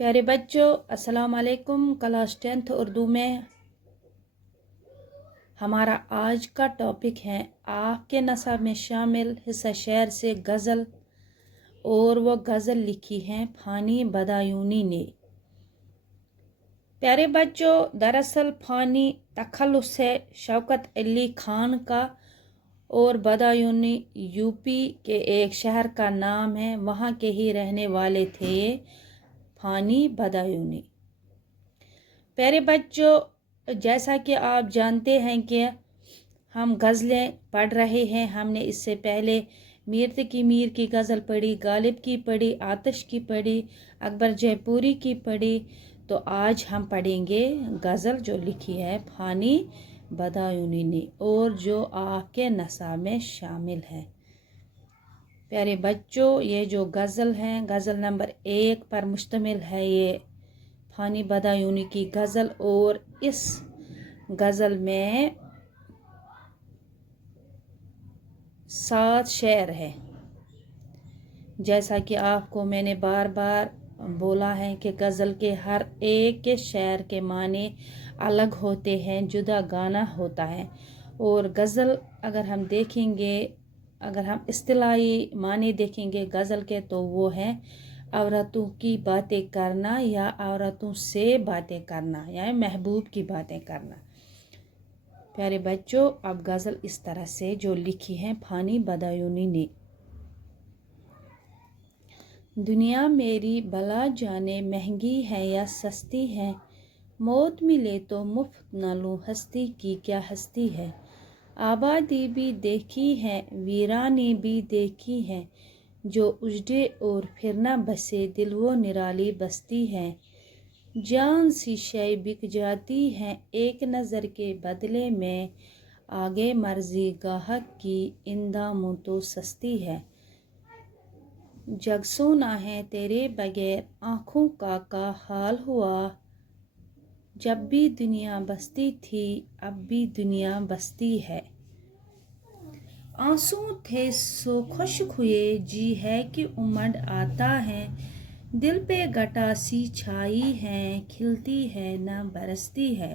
प्यारे बच्चों, अस्सलाम वालेकुम। क्लास 10th उर्दू में हमारा आज का टॉपिक है आपके नसाब में शामिल हिस्सा शेर से गज़ल, और वो गज़ल लिखी है फ़ानी बदायूनी ने। प्यारे बच्चों, दरअसल फ़ानी तखल्लुस है शौकत अली खान का, और बदायूनी यूपी के एक शहर का नाम है, वहाँ के ही रहने वाले थे फ़ानी बदायूनी। प्यारे बच्चों, जैसा कि आप जानते हैं कि हम गज़लें पढ़ रहे हैं। हमने इससे पहले मीर तकी मीर की गज़ल पढ़ी, गालिब की पढ़ी, आतिश की पढ़ी, अकबर जयपुरी की पढ़ी। तो आज हम पढ़ेंगे गज़ल जो लिखी है फ़ानी बदायूनी ने, और जो आपके नसाब में शामिल है। प्यारे बच्चों, ये जो गज़ल हैं, गज़ल नंबर 1 पर मुश्तमिल है ये फ़ानी बदायूनी की गज़ल, और इस गज़ल में 7 शेर है। जैसा कि आपको मैंने बार बार बोला है कि गज़ल के हर एक के शेर के माने अलग होते हैं, जुदा गाना होता है। और गज़ल अगर हम देखेंगे, अगर हम इस्तिलाही माने देखेंगे गज़ल के, तो वो है औरतों की बातें करना या औरतों से बातें करना या महबूब की बातें करना। प्यारे बच्चों, अब गज़ल इस तरह से जो लिखी है फ़ानी बदायूनी ने। दुनिया मेरी भला जाने महंगी है या सस्ती है, मौत मिले तो मुफ्त न लूं, हस्ती की क्या हस्ती है। आबादी भी देखी है, वीरानी भी देखी है, जो उजड़े और फिर न बसे दिल वो निराली बस्ती है। जान सी शय बिक जाती है एक नज़र के बदले में, आगे मर्जी गाहक की इन दामों तो सस्ती है। जग सोना है तेरे बगैर आँखों का हाल हुआ, जब भी दुनिया बसती थी अब भी दुनिया बसती है। आंसू थे सो खुश्क हुए, जी है कि उमड़ आता है, दिल पे गटा सी छाई है, खिलती है न बरसती है।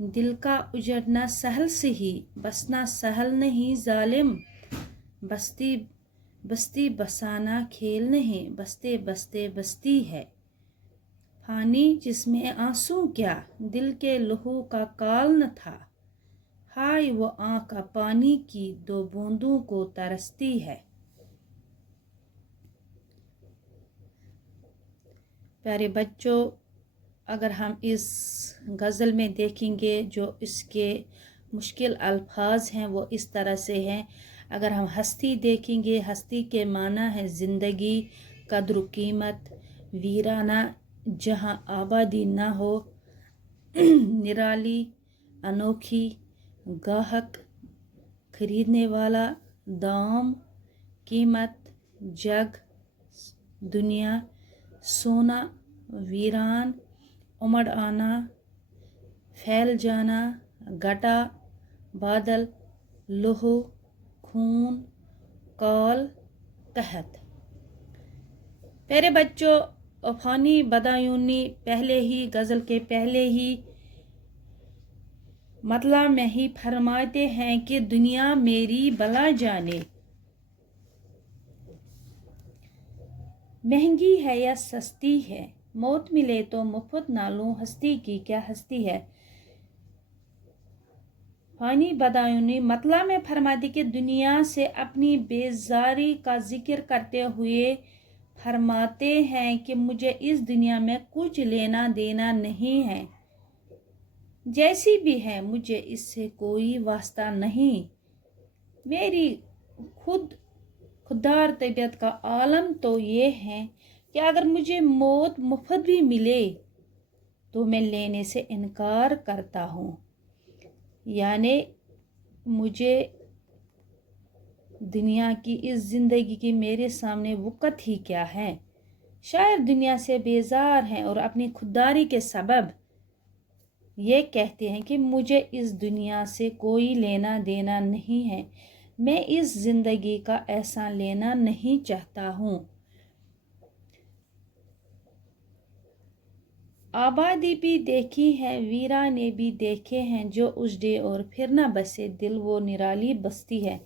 दिल का उजड़ना सहल से ही, बसना सहल नहीं जालिम, बस्ती बस्ती बसाना खेल नहीं, बसते बसते बसती है। फ़ानी जिसमें आंसू क्या, दिल के लहू का काल न था, हाय वो आँख पानी की दो बूंदों को तरसती है। प्यारे बच्चों, अगर हम इस गज़ल में देखेंगे जो इसके मुश्किल अल्फाज हैं वो इस तरह से हैं। अगर हम हस्ती देखेंगे, हस्ती के माना है ज़िंदगी, कद्र कीमत, वीराना जहाँ आबादी ना हो, निराली अनोखी, गाहक खरीदने वाला, दाम कीमत, जग दुनिया, सोना वीरान, उमड़ आना फैल जाना, गटा बादल, लहू खून, काल कहत। प्यारे बच्चों, फ़ानी बदायूनी पहले ही गज़ल के पहले ही मतलब में ही फरमाते हैं कि दुनिया मेरी भला जाने महंगी है या सस्ती है, मौत मिले तो मुफ्त ना लूं, हस्ती की क्या हस्ती है। फ़ानी बदायूनी मतलब में फरमाती कि दुनिया से अपनी बेजारी का जिक्र करते हुए फरमाते हैं कि मुझे इस दुनिया में कुछ लेना देना नहीं है, जैसी भी है मुझे इससे कोई वास्ता नहीं। मेरी खुददार तबीयत का आलम तो ये है कि अगर मुझे मौत मुफ्त भी मिले तो मैं लेने से इनकार करता हूँ। यानी मुझे दुनिया की इस ज़िंदगी की मेरे सामने वक़्त ही क्या है। शायर दुनिया से बेजार हैं और अपनी खुददारी के सबब ये कहते हैं कि मुझे इस दुनिया से कोई लेना देना नहीं है, मैं इस ज़िंदगी का एहसान लेना नहीं चाहता हूँ। आबादी भी देखी है, वीराने भी देखे हैं, जो उजड़े और फिर न बसे दिल वो निराली बस्ती है।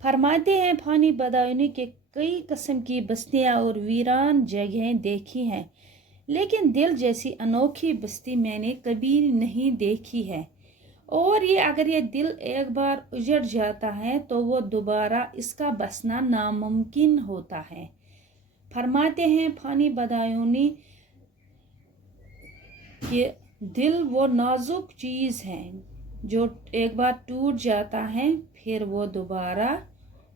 फरमाते हैं फानी बदायूनी के कई किस्म की बस्तियाँ और वीरान जगहें देखी हैं, लेकिन दिल जैसी अनोखी बस्ती मैंने कभी नहीं देखी है। और ये अगर ये दिल एक बार उजड़ जाता है तो वो दोबारा इसका बसना नामुमकिन होता है। फरमाते हैं फानी बदायूनी कि दिल वो नाजुक चीज़ है जो एक बार टूट जाता है फिर वो दोबारा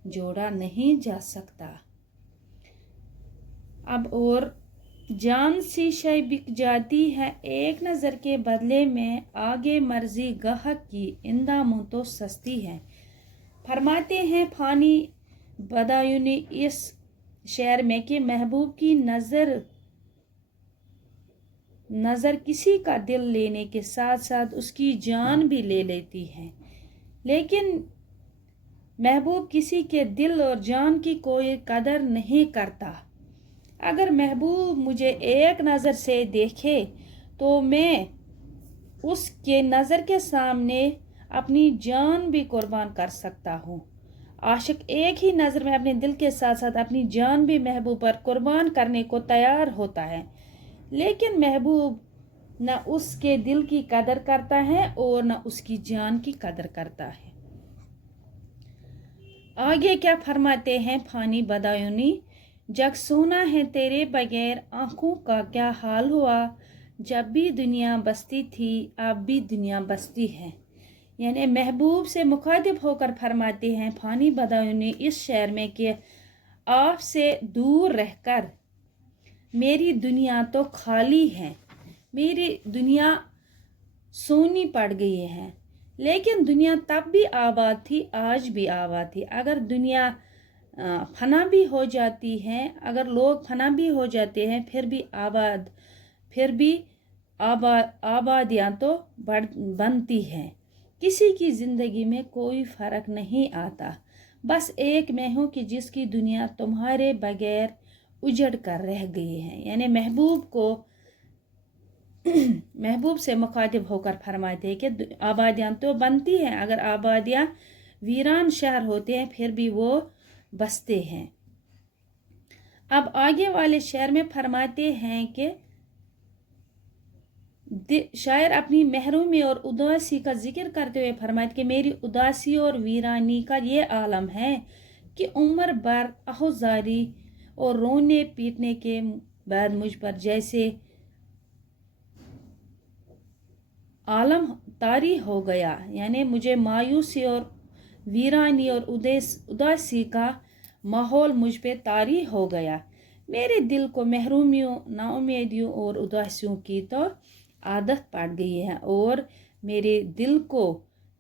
जोड़ा नहीं जा सकता। अब और जान सी शय बिक जाती है एक नज़र के बदले में, आगे मर्जी गाहक की इंदा मुँह तो सस्ती है। फरमाते हैं फानी बदायूनी इस शेर में कि महबूब की नज़र किसी का दिल लेने के साथ साथ उसकी जान भी ले लेती है, लेकिन महबूब किसी के दिल और जान की कोई कदर नहीं करता। अगर महबूब मुझे एक नज़र से देखे तो मैं उसके नज़र के सामने अपनी जान भी कुर्बान कर सकता हूँ। आशिक एक ही नज़र में अपने दिल के साथ साथ अपनी जान भी महबूब पर कुर्बान करने को तैयार होता है, लेकिन महबूब न उसके दिल की कदर करता है और न उसकी जान की कदर करता है। आगे क्या फरमाते हैं फानी बदायूनी, जग सोना है तेरे बगैर आँखों का क्या हाल हुआ, जब भी दुनिया बसती थी अब भी दुनिया बसती है। यानी महबूब से मुखातिब होकर फरमाते हैं फानी बदायूनी इस शेर में कि आपसे दूर रहकर मेरी दुनिया तो खाली है, मेरी दुनिया सोनी पड़ गई है, लेकिन दुनिया तब भी आबाद थी आज भी आबाद थी। अगर दुनिया फना भी हो जाती है, अगर लोग फना भी हो जाते हैं फिर भी आबादियाँ तो बनती हैं। किसी की ज़िंदगी में कोई फ़र्क नहीं आता, बस एक मैं हूँ कि जिसकी दुनिया तुम्हारे बगैर उजड़ कर रह गई है। यानी महबूब से मुखातिब होकर फरमाते हैं कि आबादियाँ तो बनती हैं, अगर आबादियाँ वीरान शहर होते हैं फिर भी वो बसते हैं। अब आगे वाले शेर में फरमाते हैं कि शायर अपनी महरूमी और उदासी का जिक्र करते हुए फरमाते कि मेरी उदासी और वीरानी का ये आलम है कि उम्र भर आहुजारी और रोने पीटने के बाद मुझ पर जैसे आलम तारी हो गया। यानी मुझे मायूसी और वीरानी और उदासी का माहौल मुझ पे तारी हो गया। मेरे दिल को महरूमियों, नाउमीदियों और उदासियों की तो आदत पड़ गई है और मेरे दिल को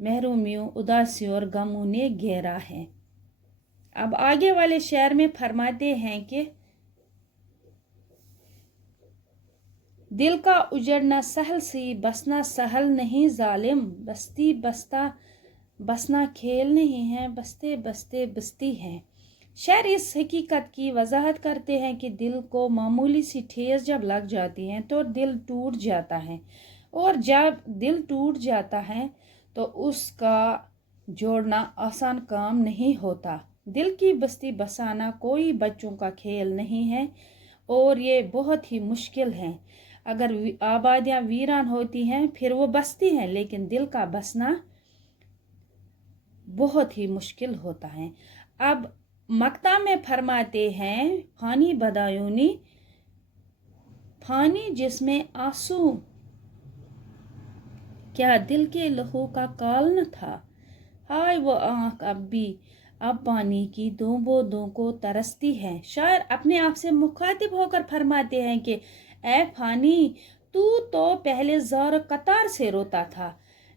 महरूमियों, उदासियों और गमों ने घेरा है। अब आगे वाले शेर में फरमाते हैं कि दिल का उजड़ना सहल सी, बसना सहल नहीं जालिम, बस्ती बसना खेल नहीं है, बसते बसते बस्ती है। शायर इस हकीकत की वजाहत करते हैं कि दिल को मामूली सी ठेस जब लग जाती है तो दिल टूट जाता है, और जब दिल टूट जाता है तो उसका जोड़ना आसान काम नहीं होता। दिल की बस्ती बसाना कोई बच्चों का खेल नहीं है और ये बहुत ही मुश्किल है। अगर आबादियाँ वीरान होती हैं फिर वो बसती हैं, लेकिन दिल का बसना बहुत ही मुश्किल होता है। अब मक्ता में फरमाते हैं फानी बदायूनी, फानी जिसमें आंसू क्या दिल के लहू का काल न था, हाय वो आँख अब पानी की दो बूंदों को तरसती है। शायर अपने आप से मुखातिब होकर फरमाते हैं कि ऐ फानी, तू तो पहले ज़ार कतार से रोता था,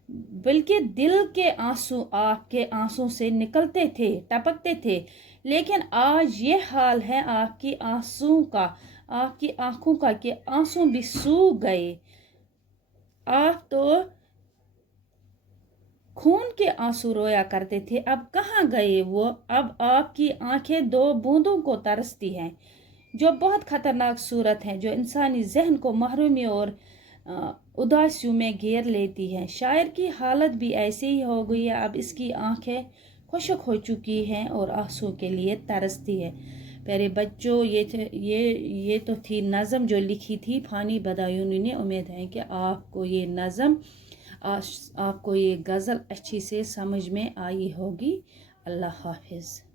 बल्कि दिल के आंसू आपके आंसू से निकलते थे, टपकते थे, लेकिन आज ये हाल है आपकी आंखों का कि आंसू भी सूख गए। आप तो खून के आंसू रोया करते थे, अब कहाँ गए वो? अब आपकी आंखें दो बूंदों को तरसती हैं। جو بہت خطرناک صورت ہیں جو انسانی ذہن کو محرومی اور اداسیوں میں گھیر لیتی ہے۔ شاعر کی حالت بھی ایسی ہی ہو گئی ہے، اب اس کی آنکھیں خشک ہو چکی ہیں اور آنسو کے لیے ترستی ہے۔ پیارے بچوں، یہ تو تھی نظم جو لکھی تھی فانی بدایونی نے۔ امید ہے کہ آپ کو یہ نظم، آپ کو یہ غزل اچھی سے سمجھ میں آئی ہوگی۔ اللہ حافظ۔